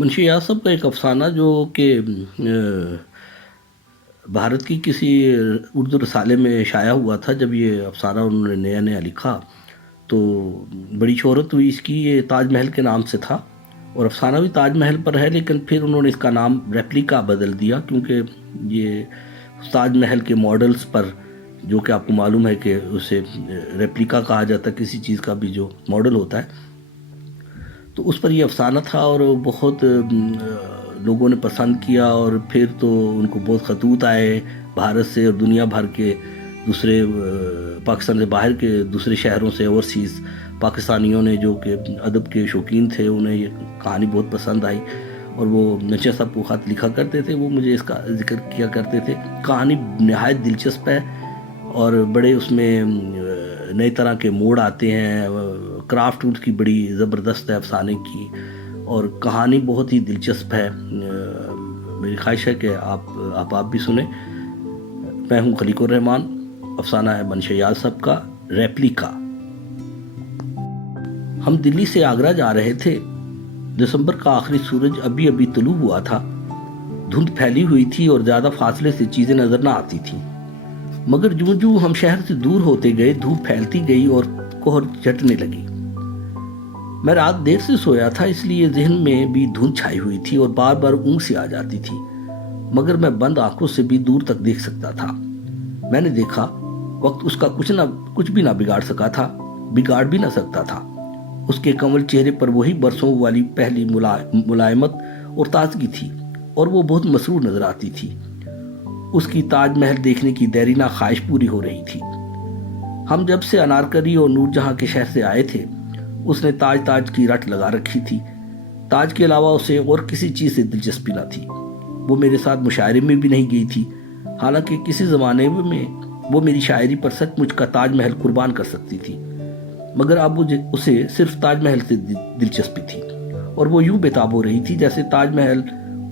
منشی اعظم کا ایک افسانہ جو کہ بھارت کی کسی اردو رسالے میں شائع ہوا تھا. جب یہ افسانہ انہوں نے نیا نیا لکھا تو بڑی شہرت ہوئی اس کی. یہ تاج محل کے نام سے تھا اور افسانہ بھی تاج محل پر ہے، لیکن پھر انہوں نے اس کا نام ریپلیکا بدل دیا، کیونکہ یہ تاج محل کے ماڈلز پر، جو کہ آپ کو معلوم ہے کہ اسے ریپلیکا کہا جاتا ہے کسی چیز کا بھی جو ماڈل ہوتا ہے، تو اس پر یہ افسانہ تھا اور بہت لوگوں نے پسند کیا. اور پھر تو ان کو بہت خطوط آئے بھارت سے اور دنیا بھر کے دوسرے پاکستان سے باہر کے دوسرے شہروں سے، اوورسیز پاکستانیوں نے جو کہ ادب کے شوقین تھے، انہیں یہ کہانی بہت پسند آئی اور وہ منشی صاحب کو خط لکھا کرتے تھے. وہ مجھے اس کا ذکر کیا کرتے تھے. کہانی نہایت دلچسپ ہے اور بڑے اس میں نئی طرح کے موڑ آتے ہیں. کرافٹ اس کی بڑی زبردست ہے افسانے کی، اور کہانی بہت ہی دلچسپ ہے. میری خواہش ہے کہ آپ بھی سنیں. میں ہوں خلیق الرحمان. افسانہ ہے منشی اعظم کا ریپلیکا. ہم دلی سے آگرہ جا رہے تھے. دسمبر کا آخری سورج ابھی طلوع ہوا تھا. دھند پھیلی ہوئی تھی اور زیادہ فاصلے سے چیزیں نظر نہ آتی تھیں، مگر جوں جوں ہم شہر سے دور ہوتے گئے دھوپ پھیلتی گئی اور کوہر چٹنے لگی. میں رات دیر سے سویا تھا، اس لیے ذہن میں بھی دھند چھائی ہوئی تھی اور بار بار اونگ سی آ جاتی تھی، مگر میں بند آنکھوں سے بھی دور تک دیکھ سکتا تھا. میں نے دیکھا وقت اس کا کچھ بھی نہ بگاڑ بھی نہ سکتا تھا. اس کے کمل چہرے پر وہی برسوں والی پہلی ملائمت اور تازگی تھی اور وہ بہت مسرور نظر آتی تھی. اس کی تاج محل دیکھنے کی دیرینہ خواہش پوری ہو رہی تھی. ہم جب سے انارکلی اور نور جہاں کے شہر سے آئے تھے، اس نے تاج کی رٹ لگا رکھی تھی. تاج کے علاوہ اسے اور کسی چیز سے دلچسپی نہ تھی. وہ میرے ساتھ مشاعرے میں بھی نہیں گئی تھی، حالانکہ کسی زمانے میں وہ میری شاعری پر سچ مچ کا تاج محل قربان کر سکتی تھی. مگر اب اسے صرف تاج محل سے دلچسپی تھی، اور وہ یوں بےتاب ہو رہی تھی جیسے تاج محل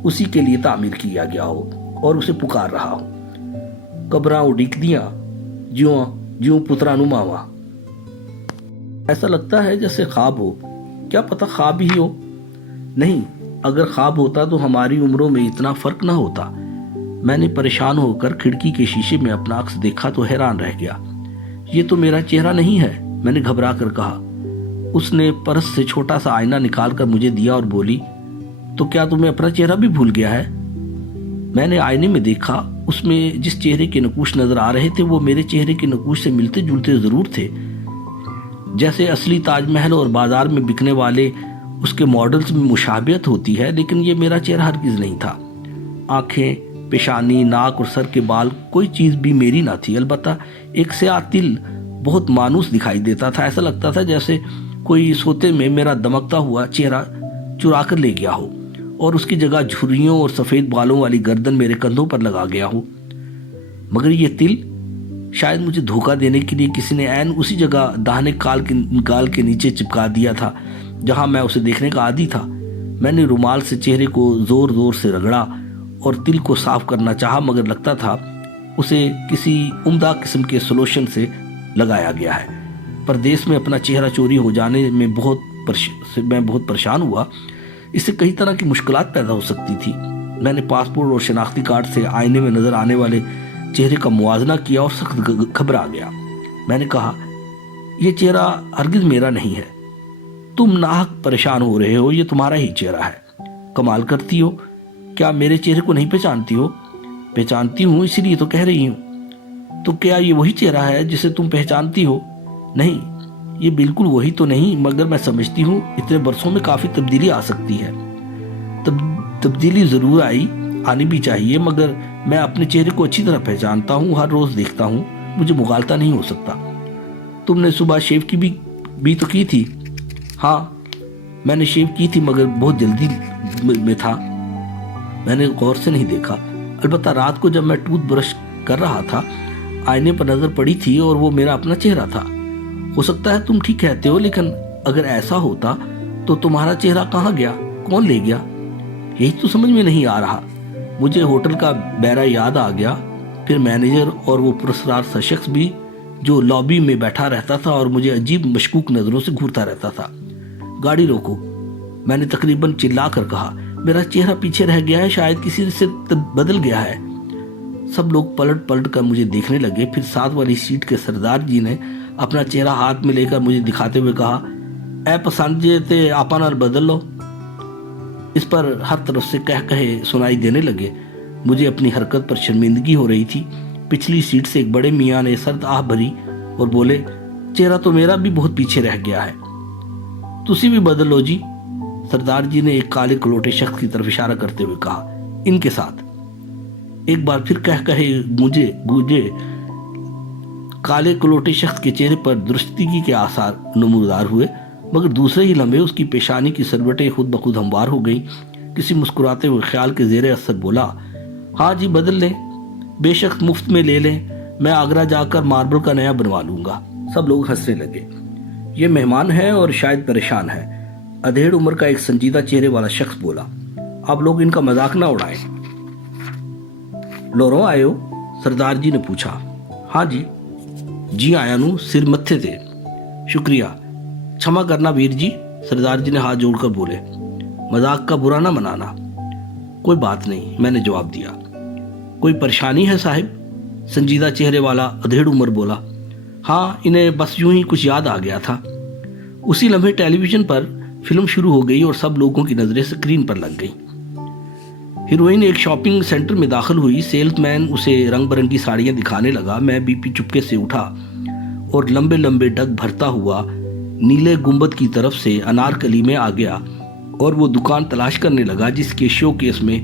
اسی کے لیے تعمیر کیا گیا ہو اور اسے پکار رہا ہو. قبراں اڈیک دیاں جیوں پترانو ماواں. ایسا لگتا ہے جیسے خواب ہو. کیا پتہ خواب ہی ہو؟ نہیں، اگر خواب ہوتا تو ہماری عمروں میں اتنا فرق نہ ہوتا. میں نے پریشان ہو کر کھڑکی کے شیشے میں اپنا عکس دیکھا تو حیران رہ گیا. یہ تو میرا چہرہ نہیں ہے، میں نے گھبرا کر کہا. اس نے پرس سے چھوٹا سا آئینہ نکال کر مجھے دیا اور بولی، تو کیا تمہیں اپنا چہرہ بھی بھول گیا ہے؟ میں نے آئینے میں دیکھا. اس میں جس چہرے کے نقوش نظر آ رہے تھے وہ میرے چہرے کے نقوش سے ملتے جلتے ضرور تھے. جیسے اصلی تاج محل اور بازار میں بکنے والے اس کے ماڈلز میں مشابہت ہوتی ہے، لیکن یہ میرا چہرہ ہرگز نہیں تھا. آنکھیں، پیشانی، ناک اور سر کے بال، کوئی چیز بھی میری نہ تھی. البتہ ایک سیاہ تل بہت مانوس دکھائی دیتا تھا. ایسا لگتا تھا جیسے کوئی سوتے میں میرا دمکتا ہوا چہرہ چرا کر لے گیا ہو اور اس کی جگہ جھریوں اور سفید بالوں والی گردن میرے کندھوں پر لگا گیا ہو. مگر یہ تل شاید مجھے دھوکہ دینے کے لیے کسی نے عین اسی جگہ داہنے گال کے نیچے چپکا دیا تھا جہاں میں اسے دیکھنے کا عادی تھا. میں نے رومال سے چہرے کو زور زور سے رگڑا اور تل کو صاف کرنا چاہا، مگر لگتا تھا اسے کسی عمدہ قسم کے سلوشن سے لگایا گیا ہے. پردیس میں اپنا چہرہ چوری ہو جانے میں میں بہت پریشان ہوا. اس سے کئی طرح کی مشکلات پیدا ہو سکتی تھی. میں نے پاسپورٹ اور شناختی کارڈ سے آئینے میں نظر آنے والے چہرے کا موازنہ کیا اور سخت گھبرا گیا. میں نے کہا، یہ چہرہ ہرگز میرا نہیں ہے. تم ناحق پریشان ہو رہے ہو، یہ تمہارا ہی چہرہ ہے. کمال کرتی ہو. کیا میرے چہرے کو نہیں پہچانتی ہو؟ پہچانتی ہوں، اسی لیے تو کہہ رہی ہوں. تو کیا یہ وہی چہرہ ہے جسے تم پہچانتی ہو؟ نہیں، یہ بالکل وہی تو نہیں، مگر میں سمجھتی ہوں اتنے برسوں میں کافی تبدیلی آ سکتی ہے. تبدیلی ضرور آنی بھی چاہیے، مگر میں اپنے چہرے کو اچھی طرح پہچانتا ہوں، ہر روز دیکھتا ہوں، مجھے مغالطہ نہیں ہو سکتا. تم نے صبح شیو کی بھی تو کی تھی؟ ہاں، میں نے شیو کی تھی، مگر بہت جلدی میں تھا. میں نے غور سے نہیں دیکھا. البتہ رات کو جب میں ٹوتھ برش کر رہا تھا، آئینے پر نظر پڑی تھی اور وہ میرا اپنا چہرہ تھا. ہو سکتا ہے تم ٹھیک کہتے ہو، لیکن اگر ایسا ہوتا تو تمہارا چہرہ کہاں گیا؟ کون لے گیا؟ یہی تو سمجھ میں نہیں آ رہا. مجھے ہوٹل کا بیرا یاد آ گیا، پھر مینیجر اور وہ پرسرار سا شخص بھی جو لابی میں بیٹھا رہتا تھا اور مجھے عجیب مشکوک نظروں سے گھورتا رہتا تھا. گاڑی روکو، میں نے تقریباً چلا کر کہا. मेरा चेहरा पीछे रह गया है, शायद किसी से बदल गया है। सब लोग पलट पलट कर मुझे देखने लगे। फिर साथ वाली सीट के सरदार जी ने अपना चेहरा हाथ में लेकर मुझे दिखाते हुए कहा, ए पसंद जे ते आपा नाल बदल लो। इस पर हर तरफ से कह कहे सुनाई देने लगे। मुझे अपनी हरकत पर शर्मिंदगी हो रही थी। पिछली सीट से एक बड़े मियाँ ने सर्द आह भरी और बोले, चेहरा तो मेरा भी बहुत पीछे रह गया है, तुसी भी बदल लो जी। सरदार जी ने एक काले कलोटे शख्स की तरफ इशारा करते हुए कहा, इनके साथ। एक बार फिर कह कहे मुझे काले कलोटे शख्स के चेहरे पर दुरुस्तगी के आसार नमूदार हुए, मगर दूसरे ही लम्हे उसकी पेशानी की सरवटें खुद ब खुद हमवार हो गईं। किसी मुस्कुराते हुए ख्याल के जेरे असर बोला, हाँ जी बदल लें, बेशक मुफ्त में ले लें, मैं आगरा जाकर मार्बल का नया बनवा लूँगा। सब लोग हंसने लगे। ये मेहमान है और शायद परेशान है, अधेड़ उम्र का एक संजीदा चेहरे वाला शख्स बोला। आप लोग इनका मजाक ना उड़ाएं। लोरो आए हो? सरदार जी ने पूछा। हाँ जी। जी आया नू, सिर मत्थे थे। शुक्रिया, क्षमा करना वीर जी, सरदार जी ने हाथ जोड़कर बोले। मजाक का बुरा ना मनाना। कोई बात नहीं, मैंने जवाब दिया। कोई परेशानी है साहिब? संजीदा चेहरे वाला अधेड़ उम्र बोला। हाँ, इन्हें बस यूं ही कुछ याद आ गया था। उसी लम्हे टेलीविजन पर फिल्म शुरू हो गई और सब लोगों की नजरें स्क्रीन पर लग गई। हीरोइन एक शॉपिंग सेंटर में दाखिल हुई। सेल्समैन उसे रंग बिरंगी साड़ियाँ दिखाने लगा। मैं बीपी चुपके से उठा और लंबे लंबे डग भरता हुआ नीले गुंबद की तरफ से अनारकली में आ गया और वो दुकान तलाश करने लगा जिसके शोकेस में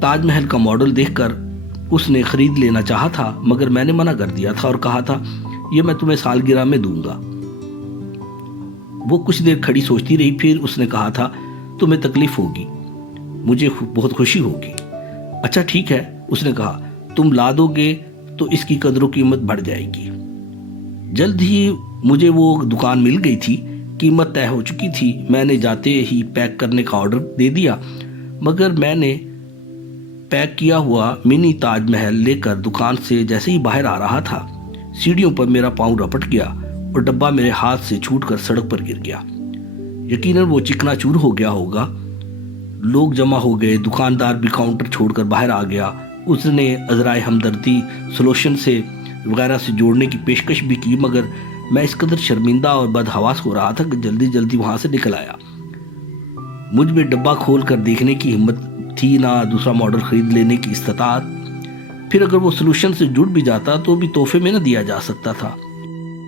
ताजमहल का मॉडल देखकर उसने खरीद लेना चाहा था, मगर मैंने मना कर दिया था और कहा था, ये मैं तुम्हें सालगिरह में दूंगा। वो कुछ देर खड़ी सोचती रही, फिर उसने कहा था, तुम्हें तकलीफ होगी, मुझे बहुत खुशी होगी। अच्छा ठीक है, उसने कहा, तुम ला दोगे तो इसकी कदर कीमत बढ़ जाएगी। जल्द ही मुझे वो दुकान मिल गई थी। कीमत तय हो चुकी थी। मैंने जाते ही पैक करने का ऑर्डर दे दिया, मगर मैंने पैक किया हुआ मिनी ताजमहल लेकर दुकान से जैसे ही बाहर आ रहा था, सीढ़ियों पर मेरा पाँव रपट गया और डब्बा मेरे हाथ से छूटकर सड़क पर गिर गया। यकीनन वो चिकनाचूर हो गया होगा। लोग जमा हो गए। दुकानदार भी काउंटर छोड़कर बाहर आ गया। उसने अजराए हमदर्दी सलोशन से वगैरह से जोड़ने की पेशकश भी की, मगर मैं इस कदर शर्मिंदा और बदहवास हो रहा था कि जल्दी जल्दी वहाँ से निकल आया। मुझ में डब्बा खोल कर देखने की हिम्मत थी ना दूसरा मॉडल खरीद लेने की इस्तात। फिर अगर वो सॉल्यूशन से जुड़ भी जाता तो भी तोहफे में न दिया जा सकता था,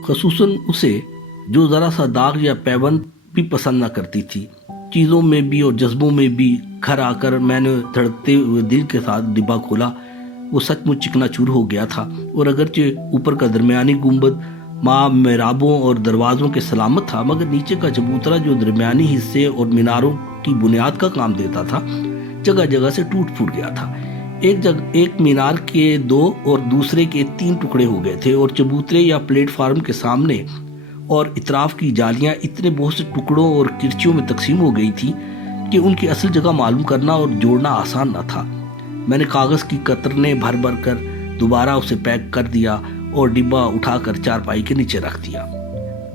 खसूसन उसे जो ज़रा सा दाग या पैबंद भी पसंद ना करती थी। चीज़ों में भी और जज्बों में भी घर आकर मैंने धड़कते हुए दिल के साथ डिब्बा खोला। वो सचमुच चिकनाचूर हो गया था और अगरचे ऊपर का दरमियानी गुंबद माँ मेराबों और दरवाज़ों के सलामत था, मगर नीचे का चबूतरा जो दरमियानी हिस्से और मीनारों की बुनियाद का काम देता था, जगह जगह से टूट फूट गया था। एक मीनार के 2 और दूसरे के 3 टुकड़े हो गए थे और चबूतरे या प्लेटफार्म के सामने और इतराफ की जालियां इतने बहुत से टुकड़ों और किरचियों में तकसीम हो गई थी कि उनकी असल जगह मालूम करना और जोड़ना आसान न था। मैंने कागज़ की कतरने भर भर कर दोबारा उसे पैक कर दिया और डिब्बा उठाकर चारपाई के नीचे रख दिया।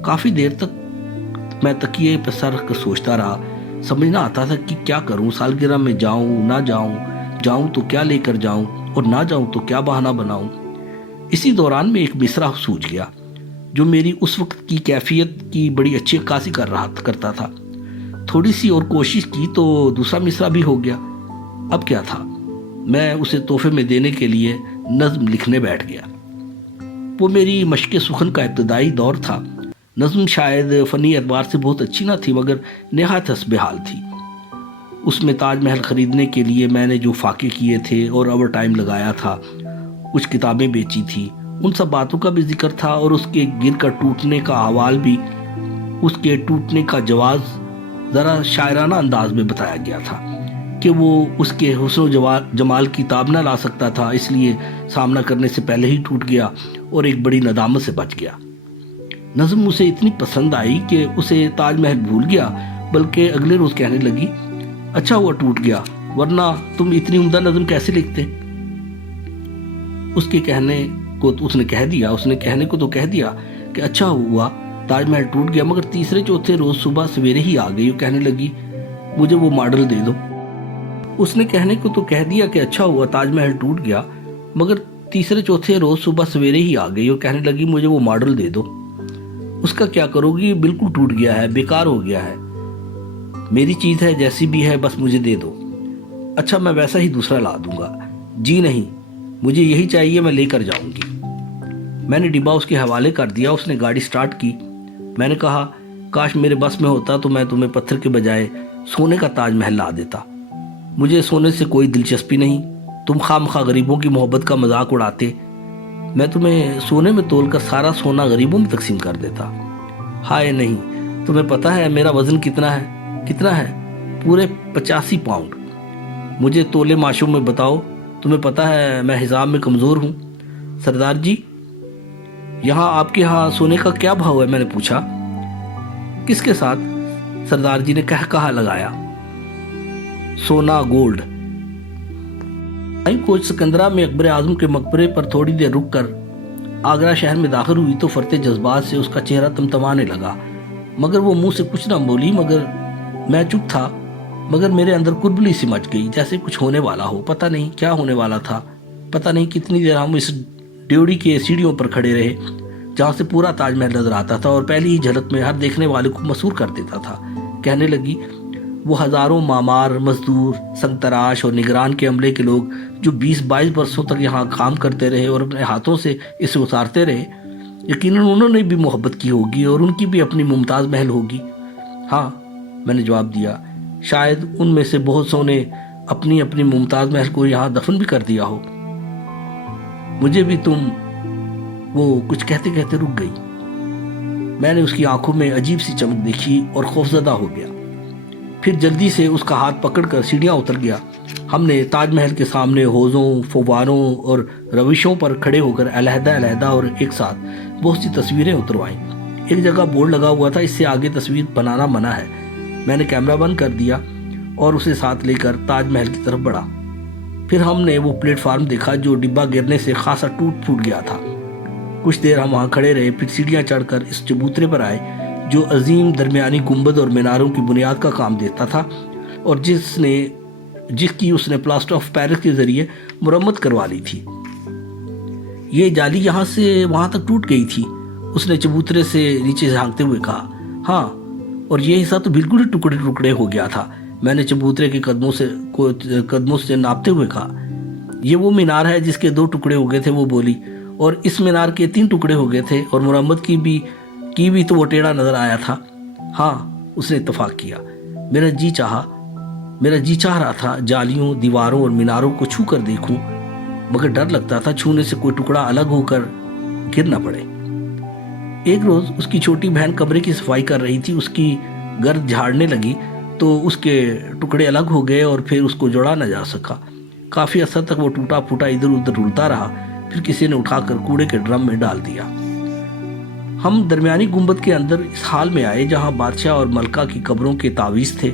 काफ़ी देर तक मैं तकिए पर सर रख कर सोचता रहा। समझ ना आता था कि क्या करूं। सालगिरह में जाऊं ना जाऊं तो क्या लेकर जाऊं, और ना जाऊं तो क्या बहाना बनाऊं। इसी दौरान में एक मिसरा सूझ गया जो मेरी उस वक्त की कैफियत की बड़ी अच्छी अक्कासी करता था। थोड़ी सी और कोशिश की तो दूसरा मिसरा भी हो गया। अब क्या था, मैं उसे तोहफे में देने के लिए नज़्म लिखने बैठ गया। वो मेरी मशक़ सुखन का इब्तदाई दौर था। नज़्म शायद फ़नी एतबार से बहुत अच्छी ना थी, मगर नहायत हस्बेहाल थी। उसमें ताजमहल ख़रीदने के लिए मैंने जो फाके किए थे और ओवर टाइम लगाया था, कुछ किताबें बेची थी, उन सब बातों का भी जिक्र था और उसके गिर कर टूटने का अहवाल भी, उसके टूटने का जवाज़ ज़रा शायराना अंदाज में बताया गया था कि वो उसके हुस्न जमाल की ताब ना ला सकता था, इसलिए सामना करने से पहले ही टूट गया और एक बड़ी नदामत से बच गया। नज़्म उसे इतनी पसंद आई कि उसे ताजमहल भूल गया, बल्कि अगले रोज़ कहने लगी, अच्छा हुआ टूट गया, वरना तुम इतनी उम्दा नज़्म कैसे लिखते। उसने कहने को तो कह दिया कि अच्छा हुआ ताजमहल टूट गया, मगर तीसरे चौथे रोज़ सुबह सवेरे ही आ गई। वो कहने लगी, मुझे वो मॉडल दे दो। उसने कहने को तो कह दिया कि अच्छा हुआ ताजमहल टूट गया, मगर तीसरे चौथे रोज सुबह सवेरे ही आ गई और कहने लगी मुझे वो मॉडल दे दो। उसका क्या करोगी, बिल्कुल टूट गया है, बेकार हो गया है। मेरी चीज़ है, जैसी भी है, बस मुझे दे दो। अच्छा, मैं वैसा ही दूसरा ला दूंगा। जी नहीं, मुझे यही चाहिए, मैं लेकर जाऊंगी। मैंने डिब्बा उसके हवाले कर दिया। उसने गाड़ी स्टार्ट की। मैंने कहा काश मेरे बस में होता तो मैं तुम्हें पत्थर के बजाय सोने का ताजमहल ला देता। मुझे सोने से कोई दिलचस्पी नहीं, तुम खामखा गरीबों की मोहब्बत का मजाक उड़ाते। मैं तुम्हें सोने में तोलकर सारा सोना गरीबों में तकसीम कर देता। हाय नहीं, तुम्हें पता है मेरा वजन कितना है? कितना है? पूरे 85 पाउंड। मुझे तोले माशों में बताओ, तुम्हें पता है मैं हिसाब में कमज़ोर हूँ। सरदार जी, यहाँ आपके यहाँ सोने का क्या भाव है? मैंने पूछा। किसके साथ? सरदार जी ने कहा लगाया, सोना गोल्ड। कोच सिकंदरा में अकबर आजम के मकबरे पर थोड़ी देर रुक कर आगरा शहर में दाखिल हुई तो फरते जज्बात से उसका चेहरा तमतमाने लगा, मगर वो मुंह से कुछ ना बोली। मगर मैं चुप था, मगर मेरे अंदर कुर्बली सी मच गई, जैसे कुछ होने वाला हो। पता नहीं क्या होने वाला था। पता नहीं कितनी देर हम इस ड्योढ़ी के सीढ़ियों पर खड़े रहे, जहाँ से पूरा ताजमहल नजर आता था और पहली ही झलक में हर देखने वाले को मसूर कर देता था। कहने लगी, वो हज़ारों मामार, मजदूर, संगतराश और निगरान के अमले के लोग जो 20-22 वर्षों तक यहाँ काम करते रहे और अपने हाथों से इसे उतारते रहे, यकीनन उन्होंने भी मोहब्बत की होगी और उनकी भी अपनी मुमताज़ महल होगी। हाँ, मैंने जवाब दिया, शायद उनमें से बहुत सौ ने अपनी अपनी मुमताज़ महल को यहाँ दफन भी कर दिया हो। मुझे भी तुम, वो कुछ कहते कहते रुक गई। मैंने उसकी आंखों में अजीब सी चमक देखी और खौफजदा हो गया। फिर जल्दी से उसका हाथ पकड़कर सीढ़ियाँ उतर गया। हमने ताजमहल के सामने हौज़ों, फव्वारों और रविशों पर खड़े होकर अलहदा और एक साथ बहुत सी तस्वीरें उतरवाईं। एक जगह बोर्ड लगा हुआ था, इससे आगे तस्वीर बनाना मना है। मैंने कैमरा बंद कर दिया और उसे साथ लेकर ताजमहल की तरफ बढ़ा। फिर हमने वो प्लेटफार्म देखा जो डिब्बा गिरने से खासा टूट फूट गया था। कुछ देर हम वहाँ खड़े रहे, फिर सीढ़ियाँ चढ़कर इस चबूतरे पर आए जो अजीम दरमियानी गुंबद और मीनारों की बुनियाद का काम देता था और जिसकी उसने प्लास्टर ऑफ पेरिस के जरिए मुरम्मत करवा ली थी। ये जाली यहाँ से वहाँ तक टूट गई थी, उसने चबूतरे से नीचे झांकते हुए कहा। हाँ, और ये हिस्सा तो बिल्कुल ही टुकड़े टुकड़े हो गया था। मैंने चबूतरे के कदमों से नापते हुए कहा। ये वो मीनार है जिसके 2 टुकड़े हो गए थे, वो बोली, और इस मीनार के 3 टुकड़े हो गए थे और मुरम्मत की भी तो वो टेढ़ा नजर आया था। हाँ, उसने इत्तफाक किया। मेरा जी चाह रहा था जालियों, दीवारों और मीनारों को छू कर देखूं, मगर डर लगता था छूने से कोई टुकड़ा अलग होकर गिर न पड़े। एक रोज उसकी छोटी बहन कमरे की सफाई कर रही थी। उसकी गर्द झाड़ने लगी तो उसके टुकड़े अलग हो गए और फिर उसको जोड़ा न जा सका। काफी असर तक वो टूटा फूटा इधर उधर रुलता रहा। फिर किसी ने उठाकर कूड़े के ड्रम में डाल दिया। हम दरमियानी गुंबद के अंदर इस हाल में आए जहां बादशाह और मलका की कब्रों के तावीज़ थे।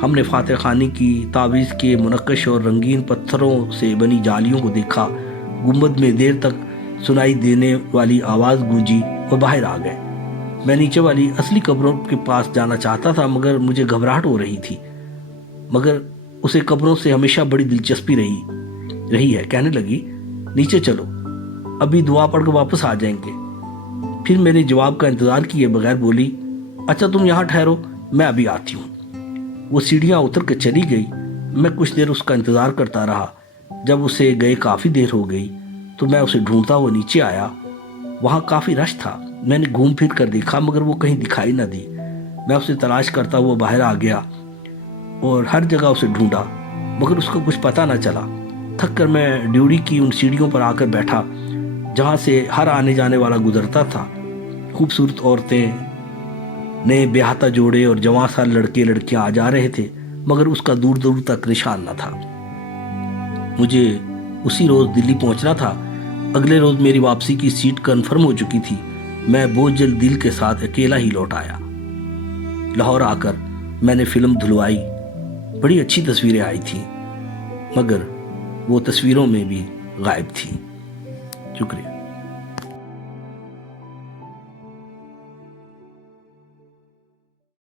हमने फातह खानी की तावीज़ के मुनक्कश और रंगीन पत्थरों से बनी जालियों को देखा। गुंबद में देर तक सुनाई देने वाली आवाज़ गूंजी और बाहर आ गए। मैं नीचे वाली असली कब्रों के पास जाना चाहता था, मगर मुझे घबराहट हो रही थी। मगर उसे कब्रों से हमेशा बड़ी दिलचस्पी रही है। कहने लगी, नीचे चलो, अभी दुआ पढ़ कर वापस आ जाएंगे। फिर मेरे जवाब का इंतज़ार किए बगैर बोली, अच्छा तुम यहाँ ठहरो, मैं अभी आती हूँ। वो सीढ़ियाँ उतर कर चली गई। मैं कुछ देर उसका इंतज़ार करता रहा। जब उसे गए काफ़ी देर हो गई तो मैं उसे ढूंढता हुआ नीचे आया। वहाँ काफ़ी रश था। मैंने घूम फिर कर देखा, मगर वो कहीं दिखाई न दी। मैं उसे तलाश करता हुआ बाहर आ गया और हर जगह उसे ढूंढा, मगर उसका कुछ पता न चला। थक कर मैं ड्योढ़ी की उन सीढ़ियों पर आकर बैठा जहाँ से हर आने जाने वाला गुजरता था। खूबसूरत औरतें, नए ब्याहता जोड़े और जवां साल लड़के लड़कियां आ जा रहे थे, मगर उसका दूर दूर तक निशान न था। मुझे उसी रोज दिल्ली पहुंचना था। अगले रोज मेरी वापसी की सीट कन्फर्म हो चुकी थी। मैं बोझल दिल के साथ अकेला ही लौट आया। लाहौर आकर मैंने फिल्म धुलवाई। बड़ी अच्छी तस्वीरें आई थी, मगर वो तस्वीरों में भी गायब थी। शुक्रिया।